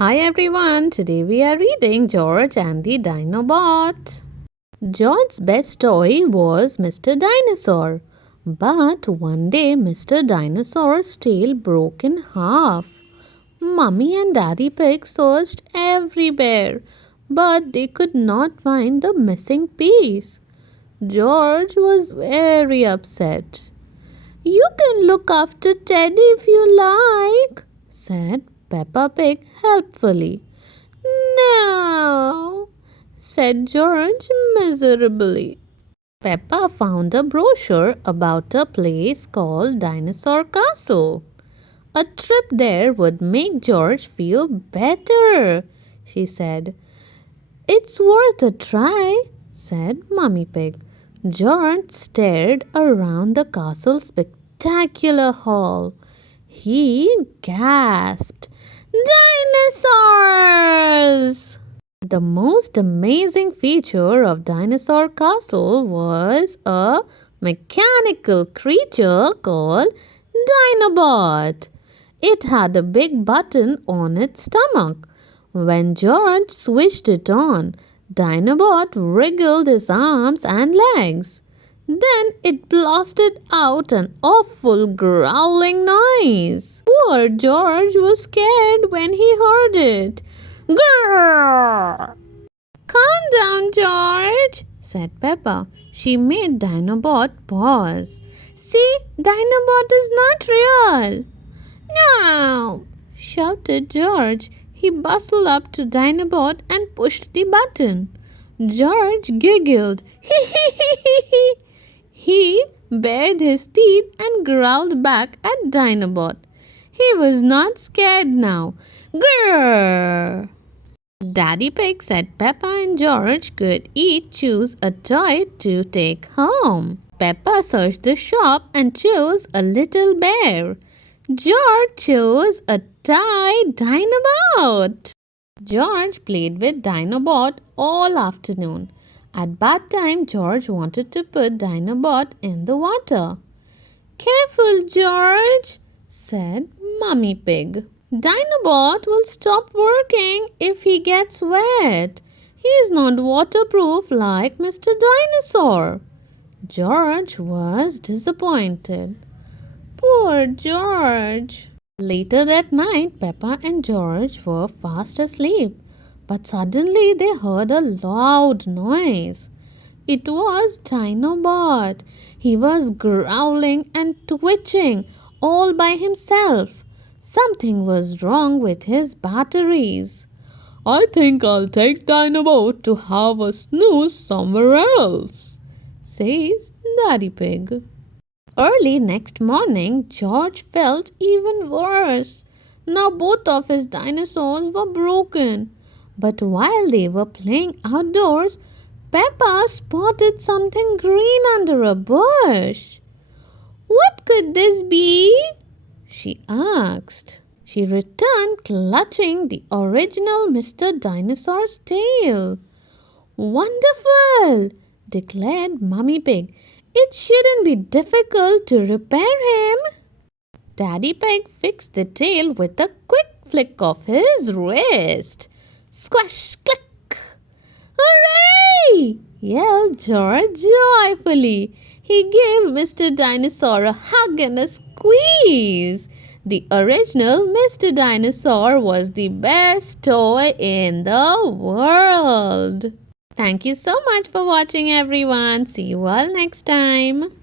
Hi everyone, today we are reading George and the Dinobot. George's best toy was Mr. Dinosaur, but one day Mr. Dinosaur's tail broke in half. Mummy and Daddy Pig searched everywhere, but they could not find the missing piece. George was very upset. You can look after Teddy if you like, said Peppa Pig helpfully. No, said George miserably. Peppa found a brochure about a place called Dinosaur Castle. A trip there would make George feel better, she said. It's worth a try, said Mummy Pig. George stared around the castle's spectacular hall. He gasped, Dinosaurs! The most amazing feature of Dinosaur Castle was a mechanical creature called Dinobot. It had a big button on its stomach. When George switched it on, Dinobot wriggled his arms and legs. Then it blasted out an awful growling noise. Poor George was scared when he heard it. Grrr! Calm down, George, said Peppa. She made Dinobot pause. See, Dinobot is not real. No, shouted George. He bustled up to Dinobot and pushed the button. George giggled. He bared his teeth and growled back at Dinobot. He was not scared now. Grrr! Daddy Pig said Peppa and George could each choose a toy to take home. Peppa searched the shop and chose a little bear. George chose a toy Dinobot. George played with Dinobot all afternoon. At bath time, George wanted to put Dinobot in the water. Careful, George, said Mummy Pig. Dinobot will stop working if he gets wet. He is not waterproof like Mr. Dinosaur. George was disappointed. Poor George. Later that night, Peppa and George were fast asleep. But suddenly they heard a loud noise. It was Dinobot. He was growling and twitching all by himself. Something was wrong with his batteries. I think I'll take Dinobot to have a snooze somewhere else, says Daddy Pig. Early next morning, George felt even worse. Now both of his dinosaurs were broken. But while they were playing outdoors, Peppa spotted something green under a bush. What could this be? She asked. She returned clutching the original Mr. Dinosaur's tail. Wonderful, declared Mummy Pig. It shouldn't be difficult to repair him. Daddy Pig fixed the tail with a quick flick of his wrist. Squash, click! Hooray! Yelled George joyfully. He gave Mr. Dinosaur a hug and a squeeze. The original Mr. Dinosaur was the best toy in the world. Thank you so much for watching, everyone. See you all next time.